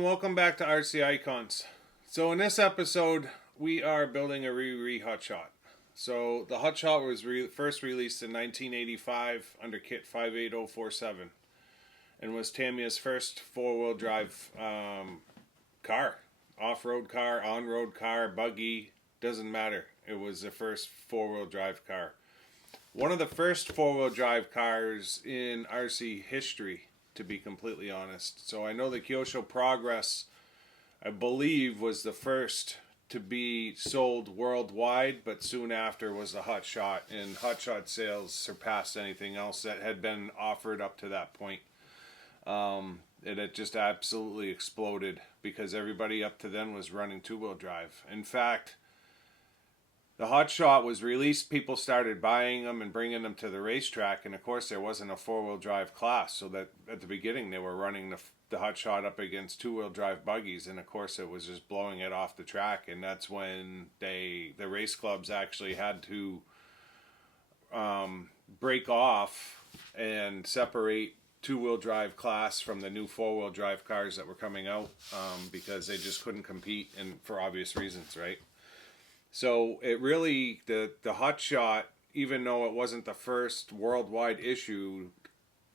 and welcome back to RC Icons. So in this episode, we are building a rere Hotshot. So the Hotshot was first released in 1985 under kit 58047 and was Tamiya's first four-wheel drive car. Off-road car, on-road car, buggy, doesn't matter. It was the first four-wheel drive car. One of the first four-wheel drive cars in RC history, to be completely honest. So I know the Kyosho Progress, I believe, was the first to be sold worldwide, but soon after was the Hotshot, and Hotshot sales surpassed anything else that had been offered up to that point. And it just absolutely exploded because everybody up to then was running two-wheel drive. In fact, the Hotshot was released, people started buying them and bringing them to the racetrack, and of course there wasn't a four-wheel drive class, so that at the beginning they were running the Hotshot up against two-wheel drive buggies, and of course it was just blowing it off the track, and that's when the race clubs actually had to break off and separate two-wheel drive class from the new four-wheel drive cars that were coming out, because they just couldn't compete, and for obvious reasons, right? So it really, the Hotshot, even though it wasn't the first worldwide issued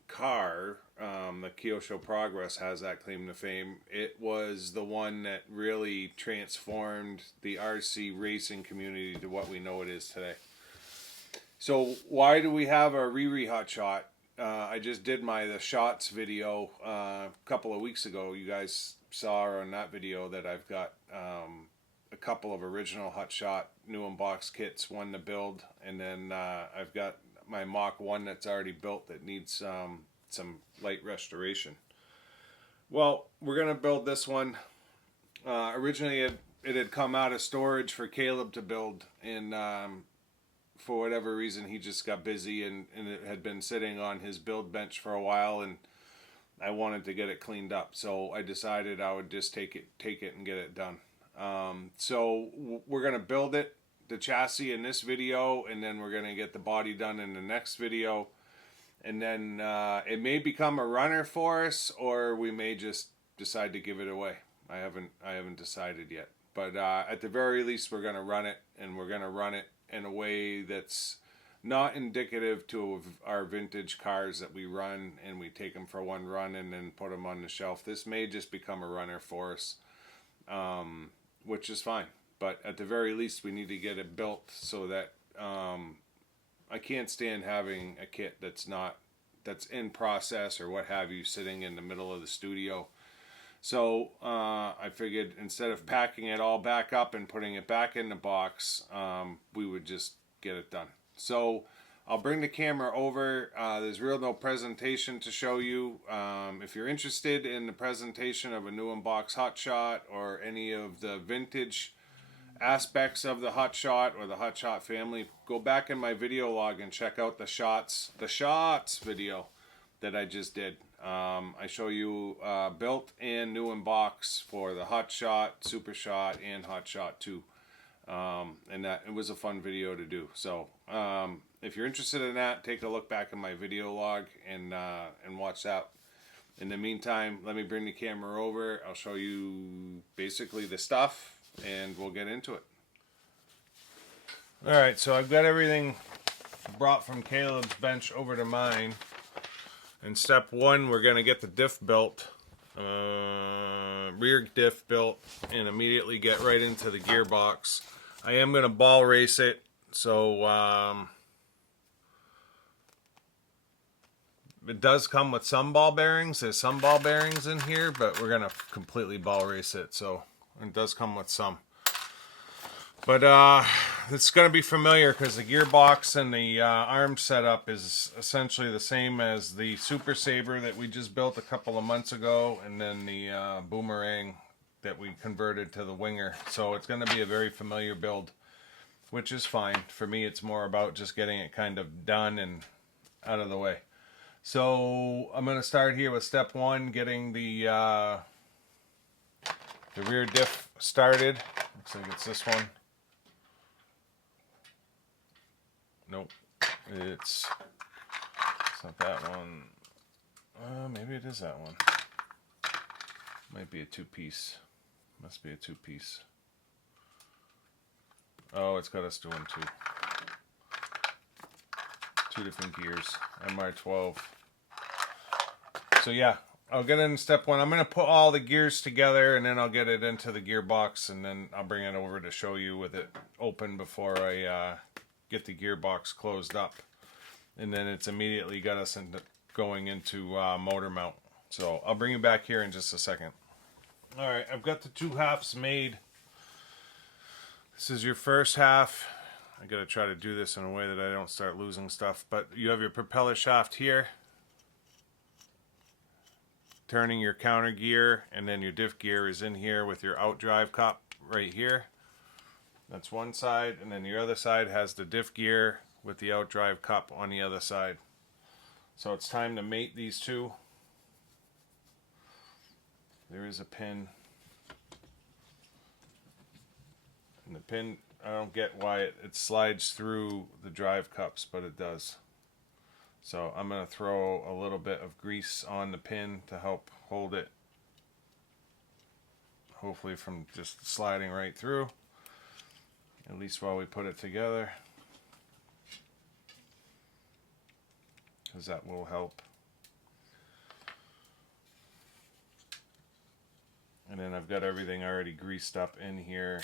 car, the Kyosho Progress has that claim to fame, it was the one that really transformed the RC racing community to what we know it is today. So why do we have a rere Hotshot? I just did the shots video a couple of weeks ago. You guys saw on that video that I've got a couple of original Hotshot new unboxed kits, one to build, and then I've got my Mach 1 that's already built that needs some light restoration. Well, we're going to build this one. Originally it had come out of storage for Caleb to build, and for whatever reason he just got busy, and it had been sitting on his build bench for a while, and I wanted to get it cleaned up, so I decided I would just take it and get it done. So we're going to build it, the chassis, in this video, and then we're going to get the body done in the next video, and then it may become a runner for us, or we may just decide to give it away. I haven't decided yet, but at the very least we're going to run it, and we're going to run it in a way that's not indicative to our vintage cars that we run and we take them for one run and then put them on the shelf. This may just become a runner for us, which is fine, but at the very least we need to get it built so that I can't stand having a kit that's in process or what have you sitting in the middle of the studio. So I figured instead of packing it all back up and putting it back in the box, we would just get it done. So I'll bring the camera over. There's no presentation to show you. If you're interested in the presentation of a new unboxed Hotshot or any of the vintage aspects of the Hotshot or the Hotshot family, go back in my video log and check out the shots video that I just did. I show you built and new unbox for the Hotshot, Super Shot, and Hotshot 2. And that it was a fun video to do. So if you're interested in that, take a look back in my video log and watch that. In the meantime, let me bring the camera over. I'll show you basically the stuff and we'll get into it. Alright, so I've got everything brought from Caleb's bench over to mine. In step one, we're going to get the diff built, rear diff built, and immediately get right into the gearbox. I am going to ball race it, so it does come with some ball bearings. There's some ball bearings in here, but we're going to completely ball race it, so it does come with some. But it's going to be familiar because the gearbox and the arm setup is essentially the same as the Super Saber that we just built a couple of months ago, and then the Boomerang that we converted to the Winger. So it's going to be a very familiar build, which is fine. For me, it's more about just getting it kind of done and out of the way. So I'm going to start here with step one, getting the rear diff started. Looks like it's this one. Nope, it's not that one. Maybe it is that one. Might be a two-piece. Must be a two-piece. Oh, it's got us doing two different gears. MR12. So yeah, I'll get in step one. I'm going to put all the gears together, and then I'll get it into the gearbox, and then I'll bring it over to show you with it open before I get the gearbox closed up. And then it's immediately got us going into motor mount. So I'll bring you back here in just a second. Alright, I've got the two halves made. This is your first half. I gotta try to do this in a way that I don't start losing stuff. But you have your propeller shaft here, turning your counter gear, and then your diff gear is in here with your outdrive cup right here. That's one side, and then your other side has the diff gear with the outdrive cup on the other side. So it's time to mate these two. There is a pin. And the pin, I don't get why it slides through the drive cups, but it does. So I'm going to throw a little bit of grease on the pin to help hold it, hopefully from just sliding right through, at least while we put it together, because that will help. And then I've got everything already greased up in here.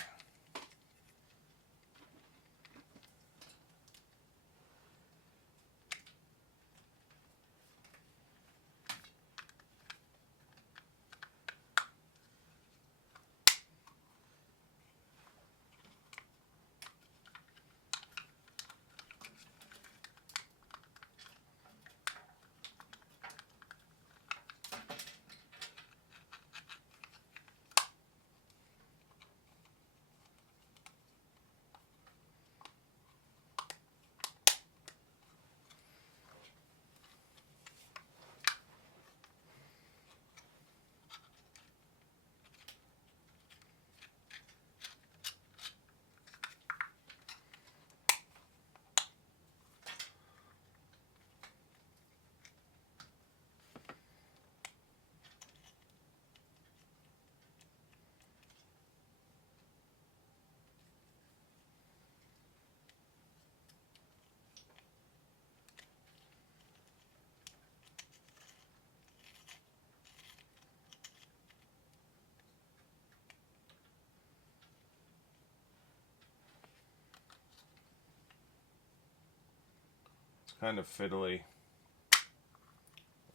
Kind of fiddly,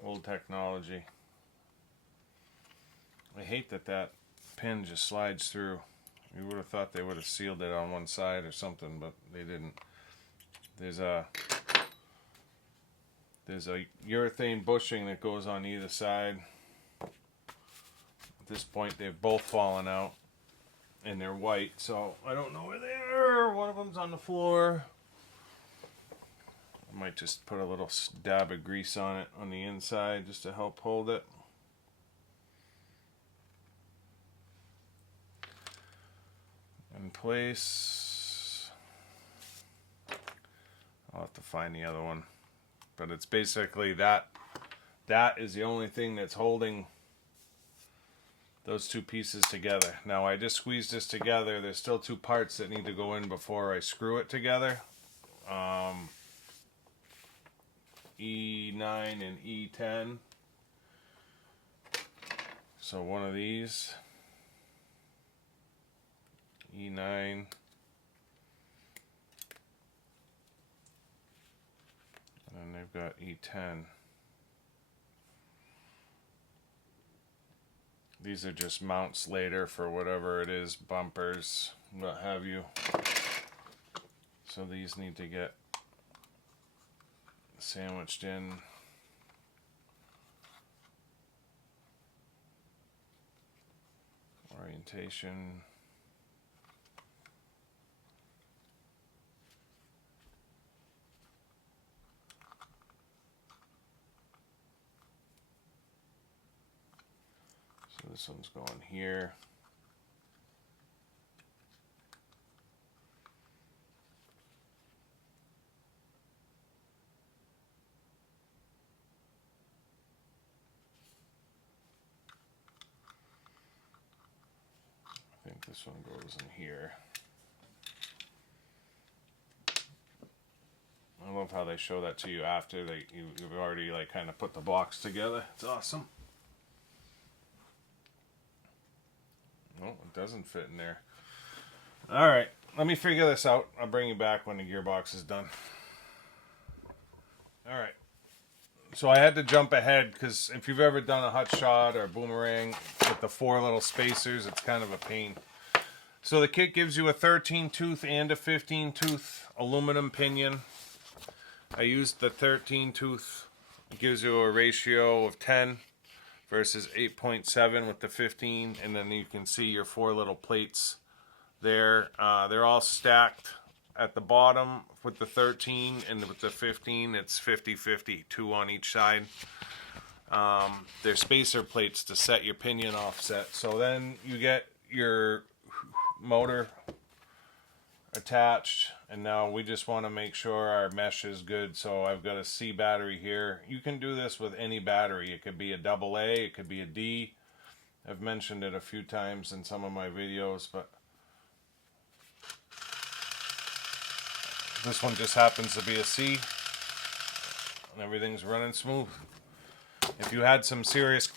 old technology. I hate that pin just slides through. You would have thought they would have sealed it on one side or something, but they didn't. There's a urethane bushing that goes on either side. At this point, they've both fallen out, and they're white, so I don't know where they are. One of them's on the floor. Might just put a little dab of grease on it on the inside just to help hold it. In place. I'll have to find the other one. But it's basically that is the only thing that's holding those two pieces together. Now I just squeezed this together. There's still two parts that need to go in before I screw it together. E9 and E10. So one of these, E9, and then they've got E10. These are just mounts later for whatever it is, bumpers, what have you. So these need to get sandwiched in. Orientation. So this one's going here. This one goes in here. I love how they show that to you after you've already like kind of put the box together. It's awesome. No, it doesn't fit in there. All right, let me figure this out. I'll bring you back when the gearbox is done. All right. So I had to jump ahead because if you've ever done a Hotshot or a boomerang with the 4 little spacers, it's kind of a pain. So the kit gives you a 13 tooth and a 15 tooth aluminum pinion. I used the 13 tooth. It gives you a ratio of 10 versus 8.7 with the 15, and then you can see your 4 little plates there. They're all stacked at the bottom with the 13, and with the 15 it's 50-50, 2 on each side. They're spacer plates to set your pinion offset. So then you get your motor attached, and now we just want to make sure our mesh is good. So I've got a C battery here. You can do this with any battery. It could be a AA, it could be a D. I've mentioned it a few times in some of my videos, but this one just happens to be a C, and everything's running smooth. If you had some serious,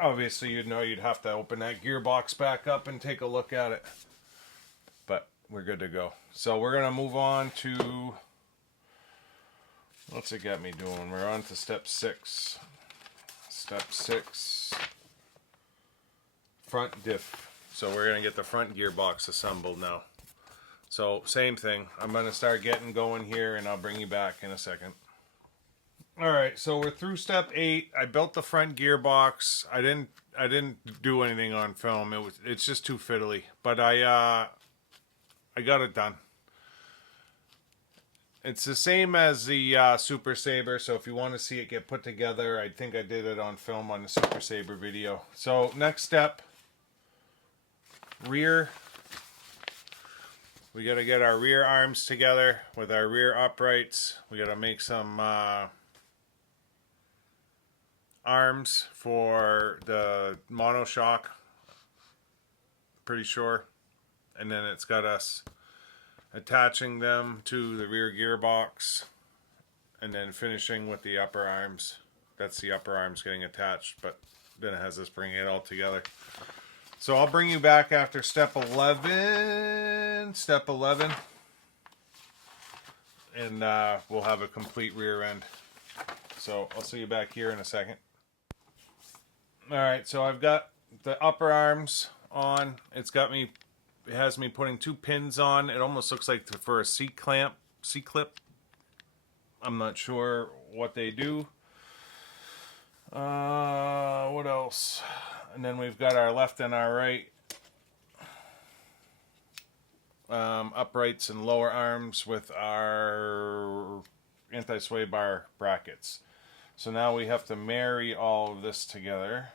obviously you'd know you'd have to open that gearbox back up and take a look at it. But we're good to go. So we're going to move on to, what's it got me doing? We're on to step 6. Step 6, front diff. So we're going to get the front gearbox assembled now. So same thing. I'm going to start getting going here, and I'll bring you back in a second. Alright, so we're through step 8. I built the front gearbox. I didn't do anything on film. It's just too fiddly. But I got it done. It's the same as the Super Saber, so if you want to see it get put together, I think I did it on film on the Super Saber video. So next step, rear. We got to get our rear arms together with our rear uprights. We got to make some arms for the monoshock, pretty sure. And then it's got us attaching them to the rear gearbox and then finishing with the upper arms. That's the upper arms getting attached, but then it has us bringing it all together. So I'll bring you back after step 11. Step 11. And we'll have a complete rear end. So I'll see you back here in a second. Alright, so I've got the upper arms on. It has me putting 2 pins on. It almost looks like for a C-clip. I'm not sure what they do. What else? And then we've got our left and our right uprights and lower arms with our anti-sway bar brackets. So now we have to marry all of this together.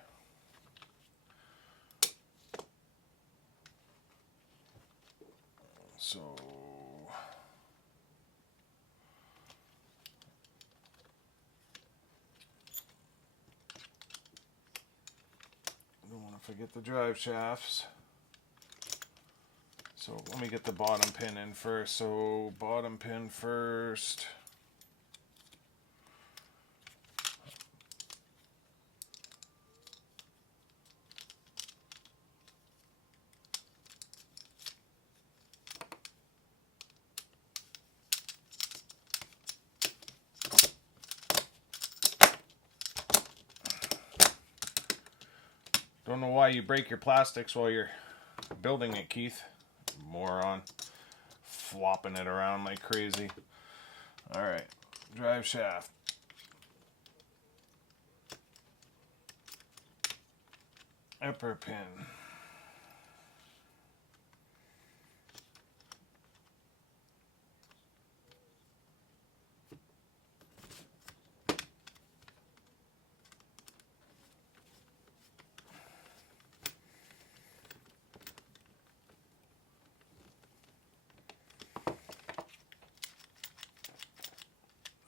So don't want to forget the drive shafts. So let me get the bottom pin in first. So bottom pin first. Don't know why you break your plastics while you're building it, Keith. Moron. Flopping it around like crazy. Alright, drive shaft. Upper pin.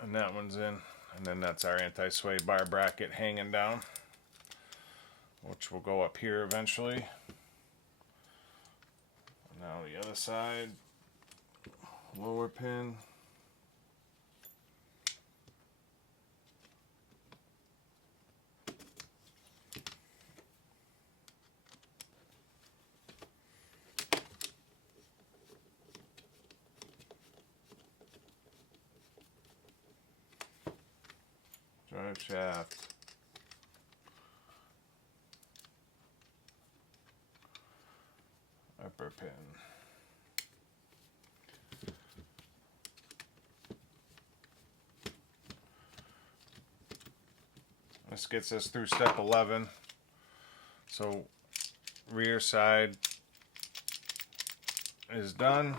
And that one's in, and then that's our anti-sway bar bracket hanging down, which will go up here eventually. Now the other side, lower pin. Drive shaft. Upper pin. This gets us through step 11. So rear side is done.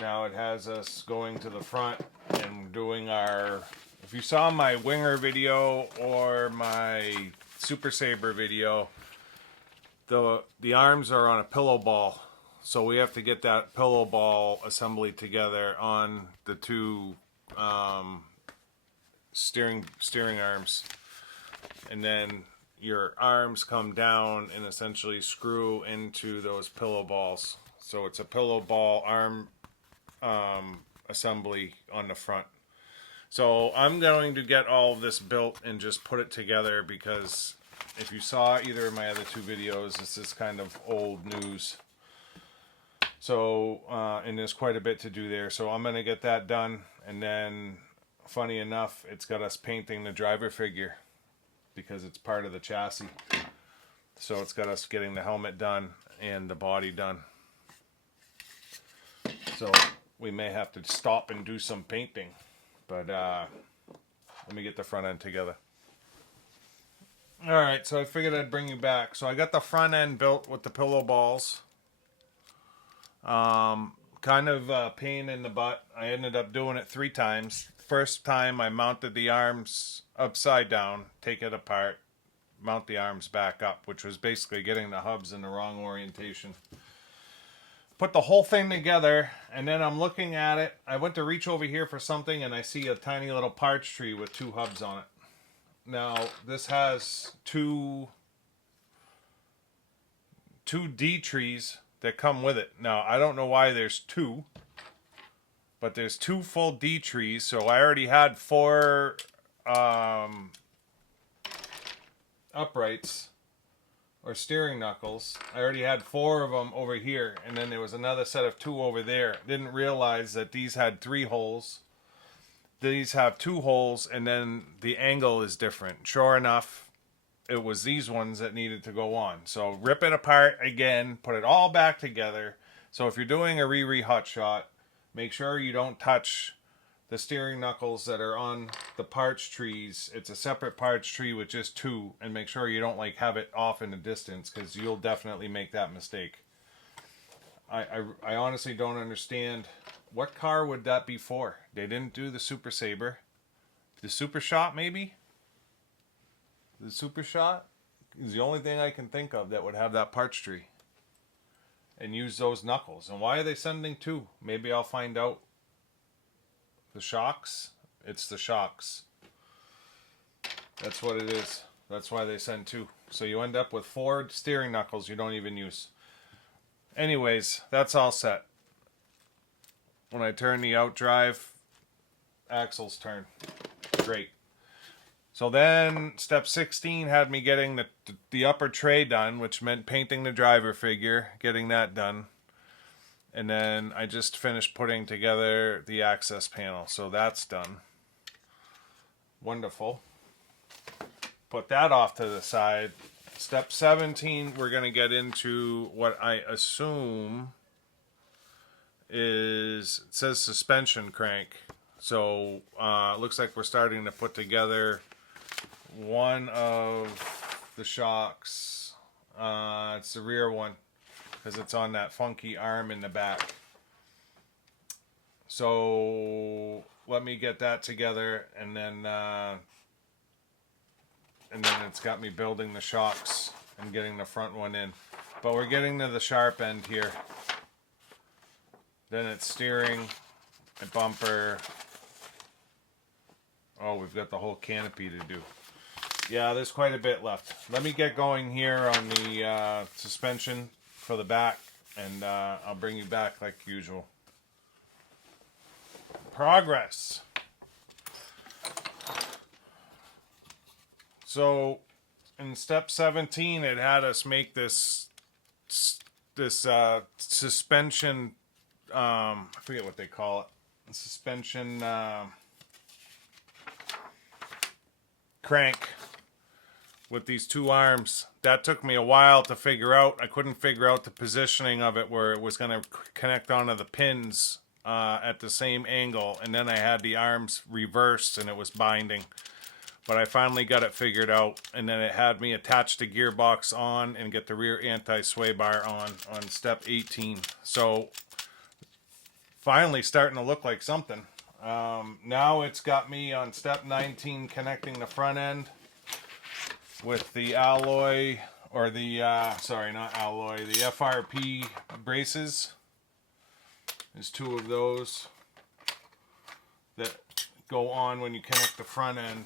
Now it has us going to the front and doing our, if you saw my winger video or my Super Saber video, the arms are on a pillow ball. So we have to get that pillow ball assembly together on the two steering arms. And then your arms come down and essentially screw into those pillow balls. So it's a pillow ball arm assembly on the front. So I'm going to get all of this built and just put it together, because if you saw either of my other two videos, this is kind of old news. So and there's quite a bit to do there. So I'm going to get that done, and then funny enough, it's got us painting the driver figure because it's part of the chassis. So it's got us getting the helmet done and the body done. So we may have to stop and do some painting, but let me get the front end together. Alright, so I figured I'd bring you back. So I got the front end built with the pillow balls. Kind of a pain in the butt. I ended up doing it 3 times. First time I mounted the arms upside down, take it apart, mount the arms back up, which was basically getting the hubs in the wrong orientation. Put the whole thing together, and then I'm looking at it. I went to reach over here for something, and I see a tiny little parch tree with 2 hubs on it. Now, this has two D trees that come with it. Now, I don't know why there's 2, but there's 2 full D trees, so I already had 4 uprights or steering knuckles. I already had 4 of them over here, and then there was another set of 2 over there. Didn't realize that these had 3 holes. These have 2 holes, and then the angle is different. Sure enough, it was these ones that needed to go on. So rip it apart again, put it all back together. So if you're doing a rere Hotshot, make sure you don't touch the steering knuckles that are on the parch trees. It's a separate parch tree with just 2, and make sure you don't like have it off in the distance, because you'll definitely make that mistake. I honestly don't understand. What car would that be for? They didn't do the Super Saber. The Super Shot, maybe? The Super Shot is the only thing I can think of that would have that parch tree and use those knuckles. And why are they sending 2? Maybe I'll find out. The shocks? It's the shocks. That's what it is. That's why they send 2. So you end up with 4 steering knuckles you don't even use. Anyways, that's all set. When I turn the outdrive, axles turn. Great. So then step 16 had me getting the upper tray done, which meant painting the driver figure, getting that done. And then I just finished putting together the access panel. So that's done. Wonderful. Put that off to the side. Step 17, we're going to get into what I assume is, it says suspension crank. So it looks like we're starting to put together one of the shocks. It's the rear one, because it's on that funky arm in the back. So let me get that together, and then it's got me building the shocks and getting the front one in. But we're getting to the sharp end here. Then it's steering, a bumper. Oh, we've got the whole canopy to do. Yeah, there's quite a bit left. Let me get going here on the suspension for the back, and I'll bring you back like usual. Progress. So in step 17, it had us make this suspension. I forget what they call it. Suspension crank with these two arms. That took me a while to figure out. I couldn't figure out the positioning of it where it was going to connect onto the pins at the same angle, and then I had the arms reversed and it was binding. But I finally got it figured out, and then it had me attach the gearbox on and get the rear anti-sway bar on step 18. So finally starting to look like something. Now it's got me on step 19 connecting the front end with the alloy, or the, sorry, not alloy, the FRP braces. There's two of those that go on when you connect the front end.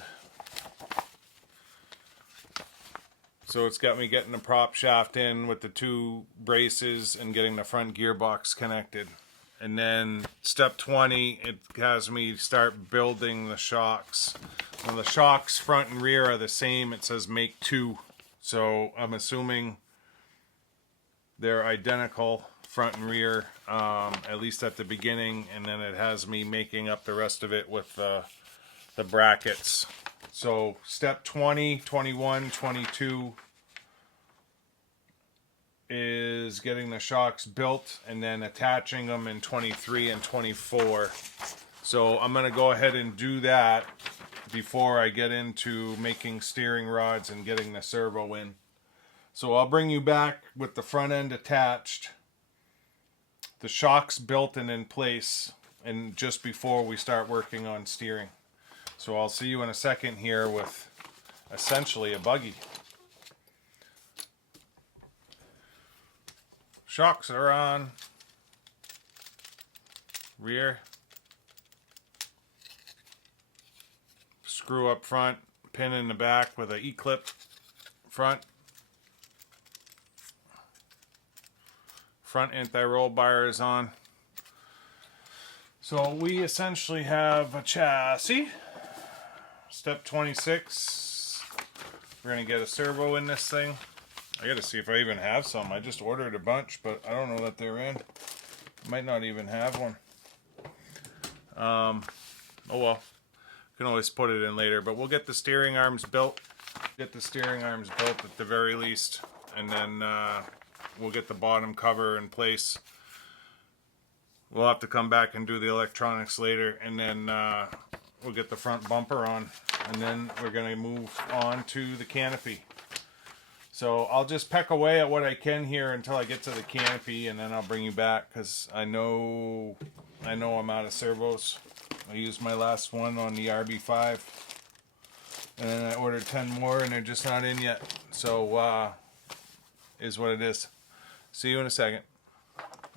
So it's got me getting the prop shaft in with the two braces and getting the front gearbox connected. And then step 20, it has me start building the shocks. Now the shocks front and rear are the same. It says make 2. So I'm assuming they're identical front and rear, at least at the beginning. And then it has me making up the rest of it with the brackets. So step 20, 21, 22 is getting the shocks built and then attaching them in 23 and 24. So I'm going to go ahead and do that before I get into making steering rods and getting the servo in. So I'll bring you back with the front end attached, the shocks built and in place, and just before we start working on steering. So I'll see you in a second here with essentially a buggy. Shocks are on. Rear. Screw up front. Pin in the back with an E-clip front. Front anti-roll bar is on. So we essentially have a chassis. Step 26, we're going to get a servo in this thing. I got to see if I even have some. I just ordered a bunch, but I don't know that they're in. Might not even have one. Oh well. Can always put it in later, but we'll get the steering arms built. Get the steering arms built at the very least, and then we'll get the bottom cover in place. We'll have to come back and do the electronics later, and then we'll get the front bumper on, and then we're going to move on to the canopy. So I'll just peck away at what I can here until I get to the canopy, and then I'll bring you back, because I know I'm out of servos. I used my last one on the RB5, and then I ordered 10 more, and they're just not in yet. So is what it is. See you in a second.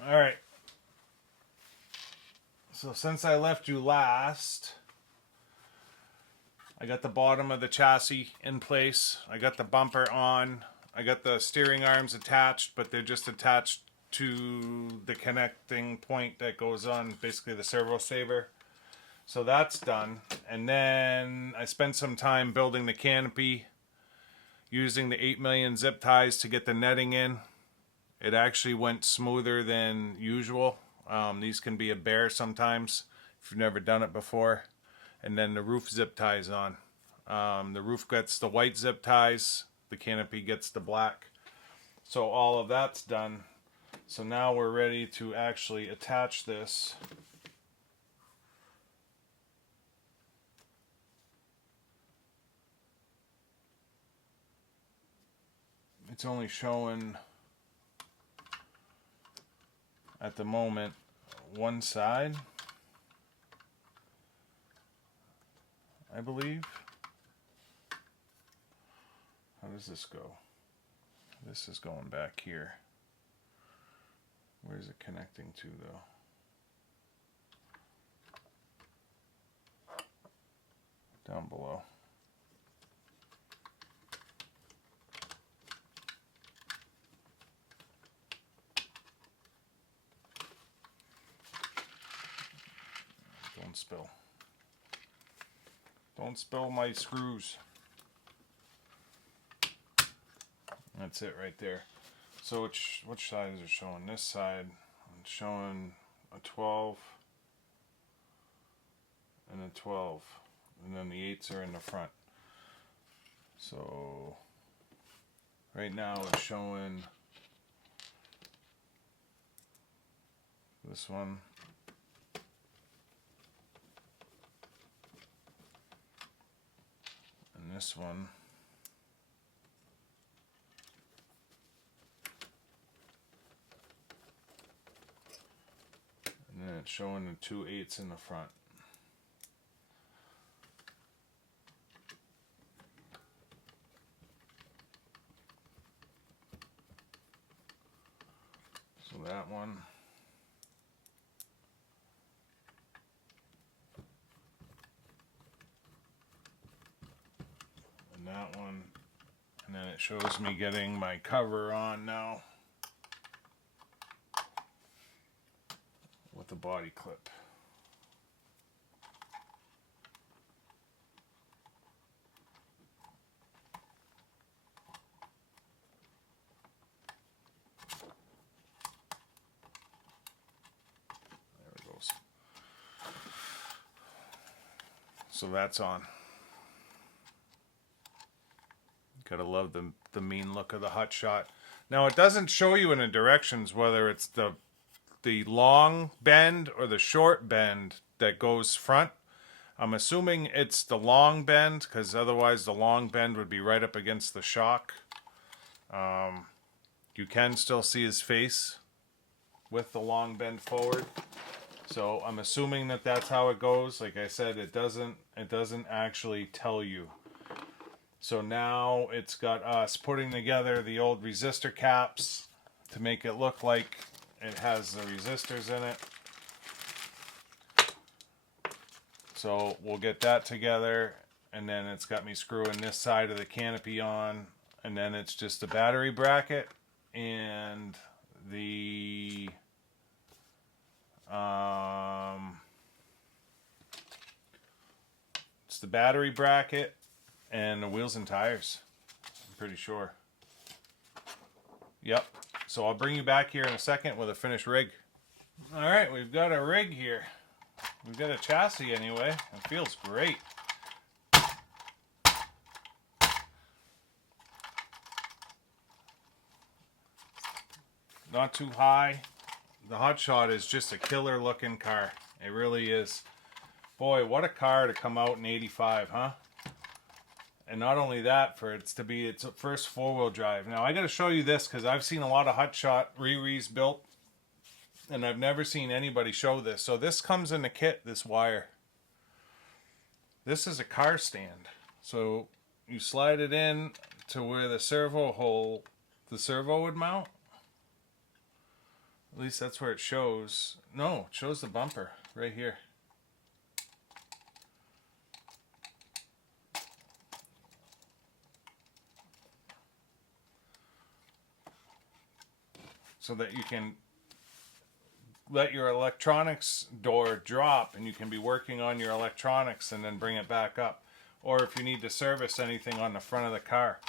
All right. So since I left you last, I got the bottom of the chassis in place. I got the bumper on. I got the steering arms attached, but they're just attached to the connecting point that goes on basically the servo saver. So that's done. And then I spent some time building the canopy using the 8 million zip ties to get the netting in. It actually went smoother than usual. These can be a bear sometimes if you've never done it before. And then the roof zip ties on. The roof gets the white zip ties. The canopy gets the black. So all of that's done. So now we're ready to actually attach this. It's only showing at the moment one side, I believe. How does this go? This is going back here. Where's it connecting to though? Down below. spill. Don't spill my screws. That's it right there. So which side is it showing? This side, it's showing a 12 and a 12. And then the 8s are in the front. So right now it's showing this one. And this one. And then it's showing the 2 8s in the front. So that one. And that one. And then it shows me getting my cover on now with the body clip. There it goes. So that's on. Gotta love the mean look of the Hotshot. Now it doesn't show you in the directions whether it's the long bend or the short bend that goes front. I'm assuming it's the long bend, because otherwise the long bend would be right up against the shock. You can still see his face with the long bend forward. So I'm assuming that that's how it goes. Like I said, it doesn't actually tell you. So now it's got us putting together the old resistor caps to make it look like it has the resistors in it. So we'll get that together, and then it's got me screwing this side of the canopy on, and then it's just the battery bracket and the it's the battery bracket and the wheels and tires, I'm pretty sure. Yep. So I'll bring you back here in a second with a finished rig. Alright, we've got a rig here. We've got a chassis anyway. It feels great. Not too high. The Hotshot is just a killer looking car. It really is. Boy, what a car to come out in '85, huh? And not only that, for it to be its first four-wheel drive. Now, I got to show you this because I've seen a lot of Hotshot reres built, and I've never seen anybody show this. So this comes in the kit, this wire. This is a car stand. So you slide it in to where the servo would mount. At least that's where it shows. No, it shows the bumper right here. So that you can let your electronics door drop and you can be working on your electronics and then bring it back up. Or if you need to service anything on the front of the car.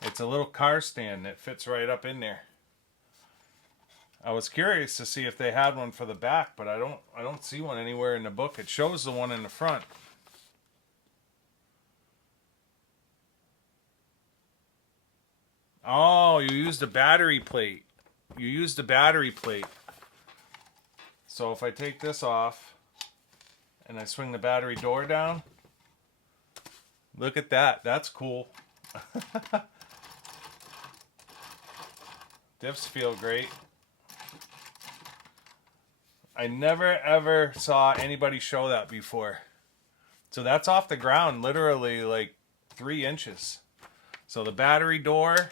It's a little car stand that fits right up in there. I was curious to see if they had one for the back, but I don't see one anywhere in the book. It shows the one in the front. Oh, you used a battery plate. You used a battery plate. So if I take this off and I swing the battery door down, look at that. That's cool. Diffs feel great. I never ever saw anybody show that before. So that's off the ground, literally like 3 inches. So the battery door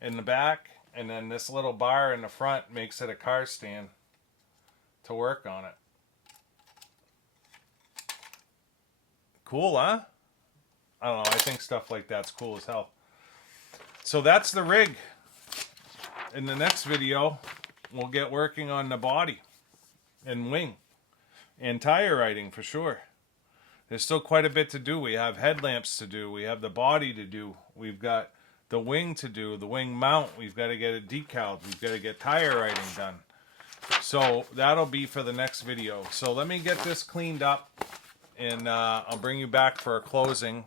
in the back, and then this little bar in the front makes it a car stand to work on it. Cool, huh? I don't know. I think stuff like that's cool as hell. So that's the rig. In the next video, we'll get working on the body and wing and tire riding for sure. there's still quite a bit to do. We have headlamps to do. We have the body to do. We've got the wing to do, the wing mount. We've got to get it decaled. We've got to get tire writing done. So that'll be for the next video. So let me get this cleaned up, and I'll bring you back for a closing,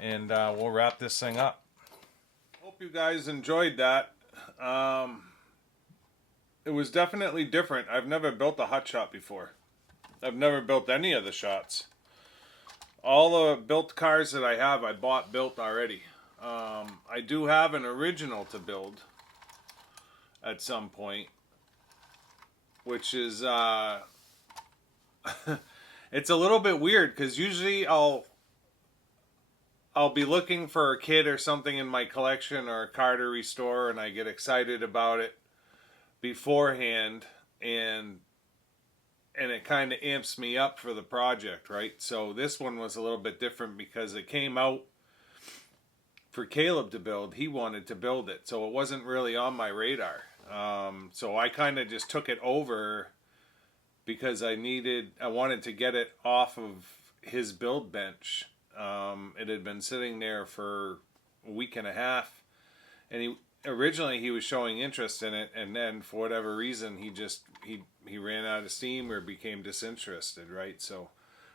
and we'll wrap this thing up. Hope you guys enjoyed that. It was definitely different. I've never built a Hotshot before. I've never built any of the shots. All the built cars that I have, I bought built already. I do have an original to build at some point, which is it's a little bit weird because usually I'll be looking for a kit or something in my collection or a car to restore, and I get excited about it beforehand, and it kind of amps me up for the project, right? So this one was a little bit different because it came out for Caleb to build. He wanted to build it, so it wasn't really on my radar. So I kind of just took it over because I wanted to get it off of his build bench. It had been sitting there for a week and a half, and originally he was showing interest in it, and then for whatever reason he ran out of steam or became disinterested, right? So,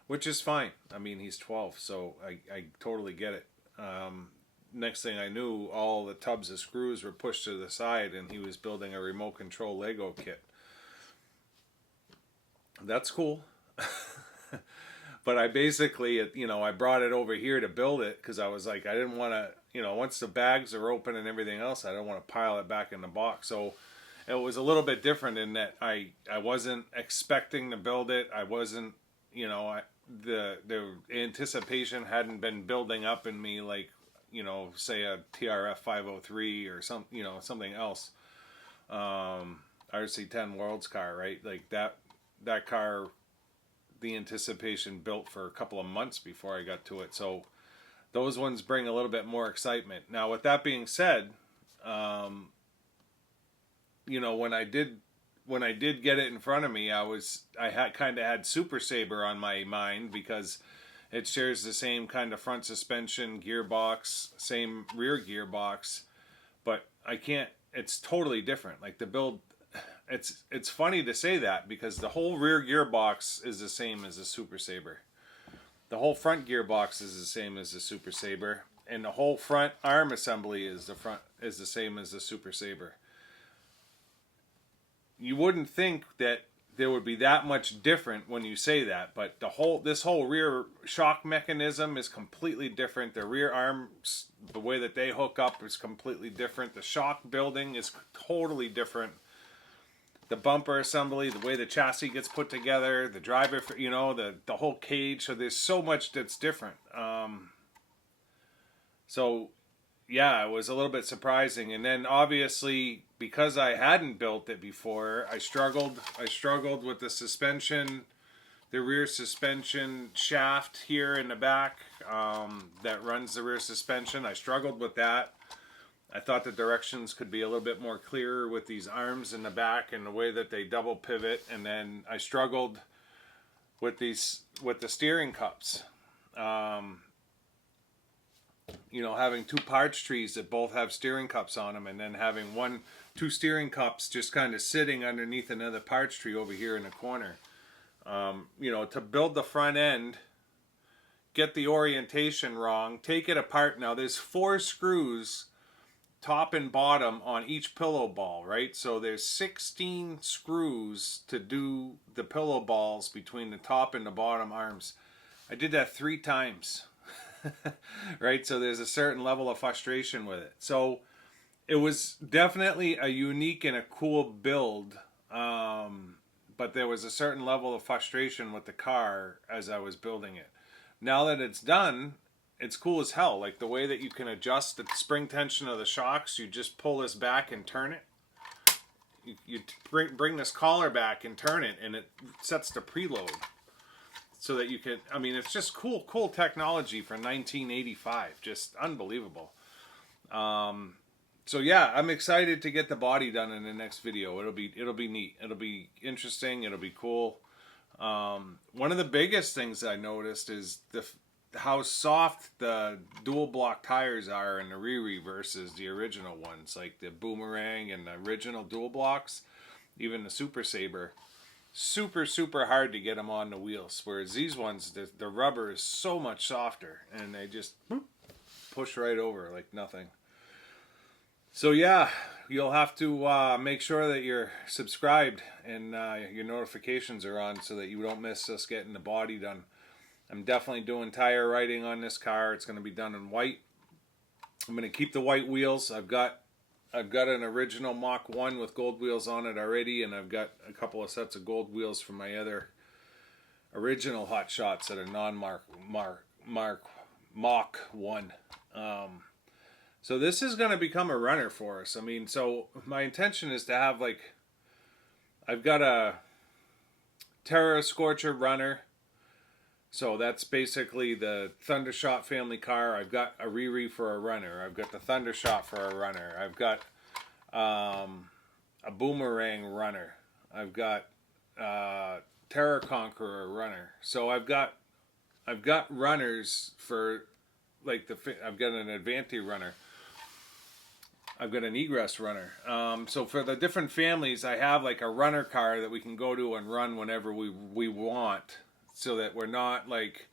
which is fine. I mean, he's 12, so I totally get it. Next thing I knew, all the tubs of screws were pushed to the side, and he was building a remote control Lego kit. That's cool. But I basically, I brought it over here to build it because I was like, I didn't want to, once the bags are open and everything else, I don't want to pile it back in the box. So it was a little bit different in that I wasn't expecting to build it. I wasn't, the anticipation hadn't been building up in me like, say a TRF 503 or something else. RC10 World's car, right? Like that car, the anticipation built for a couple of months before I got to it. So those ones bring a little bit more excitement. Now, with that being said, when I did get it in front of me, I had Super Sabre on my mind because it shares the same kind of front suspension, gearbox, same rear gearbox, but it's totally different. Like the build, it's funny to say that because the whole rear gearbox is the same as the Super Sabre. The whole front gearbox is the same as the Super Sabre, and the whole front arm assembly is the same as the Super Sabre. You wouldn't think that there would be that much different when you say that, but this whole rear shock mechanism is completely different. The rear arms, the way that they hook up is completely different. The shock building is totally different. The bumper assembly, the way the chassis gets put together, the driver, the whole cage. So there's so much that's different. So yeah, it was a little bit surprising. And then obviously, because I hadn't built it before, I struggled with the suspension, the rear suspension shaft here in the back that runs the rear suspension. I struggled with that. I thought the directions could be a little bit more clearer with these arms in the back and the way that they double pivot. And then I struggled with the steering cups. Having two parch trees that both have steering cups on them, and then having two steering cups just kind of sitting underneath another parch tree over here in the corner. To build the front end, get the orientation wrong, take it apart. Now there's 4 screws, top and bottom, on each pillow ball, right? So there's 16 screws to do the pillow balls between the top and the bottom arms. I did that 3 times. Right? So there's a certain level of frustration with it. So it was definitely a unique and a cool build, but there was a certain level of frustration with the car as I was building it. Now that it's done, it's cool as hell. Like the way that you can adjust the spring tension of the shocks, you just pull this back and turn it. You bring this collar back and turn it, and it sets the preload. So that you can, it's just cool technology for 1985. Just unbelievable. So yeah, I'm excited to get the body done in the next video. It'll be neat. It'll be interesting. It'll be cool. One of the biggest things I noticed is how soft the dual block tires are in the rere versus the original ones, like the Boomerang and the original dual blocks, even the Super Saber. Super hard to get them on the wheels, whereas these ones, the rubber is so much softer and they just push right over like nothing. So yeah, you'll have to make sure that you're subscribed and your notifications are on so that you don't miss us getting the body done. I'm definitely doing tire writing on this car. It's going to be done in white. I'm going to keep the white wheels. I've got an original Mach 1 with gold wheels on it already, and I've got a couple of sets of gold wheels from my other original Hotshots that are non-Mach 1. So this is going to become a runner for us. I mean, so my intention is to have, like, I've got a Terra Scorcher runner. So that's basically the Thundershot family car. I've got a rere for a runner. I've got the Thundershot for a runner. I've got a Boomerang runner. I've got Terra Conqueror runner. So I've got runners for, like, I've got an Advanti runner. I've got an Egress runner. So for the different families, I have like a runner car that we can go to and run whenever we want, so that we're not like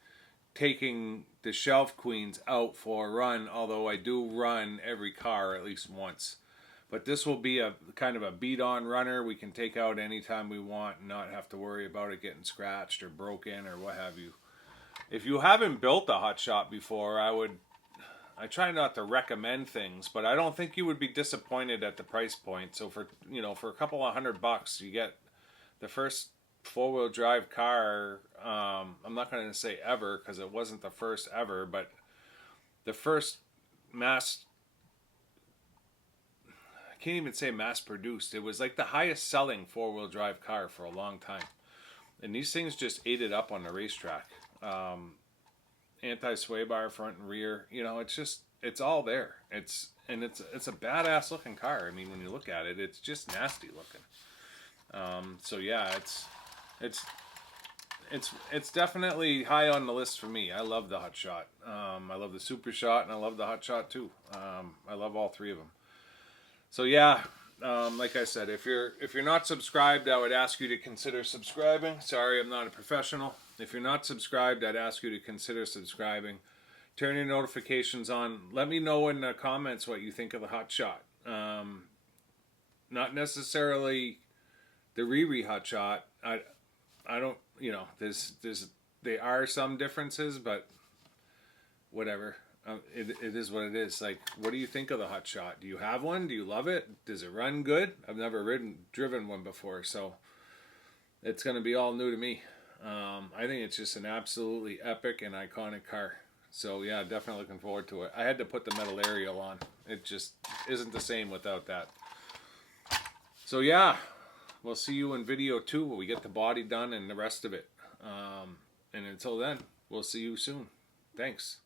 taking the shelf queens out for a run, although I do run every car at least once. But this will be a kind of a beat-on runner we can take out anytime we want and not have to worry about it getting scratched or broken or what have you. If you haven't built a Hotshot before, I try not to recommend things, but I don't think you would be disappointed at the price point. So for a couple of $100, you get the first four-wheel drive car. I'm not going to say ever because it wasn't the first ever, but the first I can't even say mass produced. It was like the highest selling four-wheel drive car for a long time. And these things just ate it up on the racetrack. Anti-sway bar front and rear, it's all there. It's a badass looking car. I mean, when you look at it, it's just nasty looking. So yeah, it's definitely high on the list for me. I love the Hotshot. I love the Super Shot, and I love the Hotshot too. I love all three of them. So yeah, like I said, if you're not subscribed, I would ask you to consider subscribing. Sorry, I'm not a professional. If you're not subscribed, I'd ask you to consider subscribing. Turn your notifications on. Let me know in the comments what you think of the Hotshot. Not necessarily the rere Hotshot. I don't, there are some differences, but whatever. It is what it is. Like, what do you think of the Hotshot? Do you have one? Do you love it? Does it run good? I've never driven one before, so it's going to be all new to me. I think it's just an absolutely epic and iconic car. So yeah, definitely looking forward to it. I had to put the metal aerial on. It just isn't the same without that. So yeah, we'll see you in video 2 when we get the body done and the rest of it. And until then, we'll see you soon. Thanks.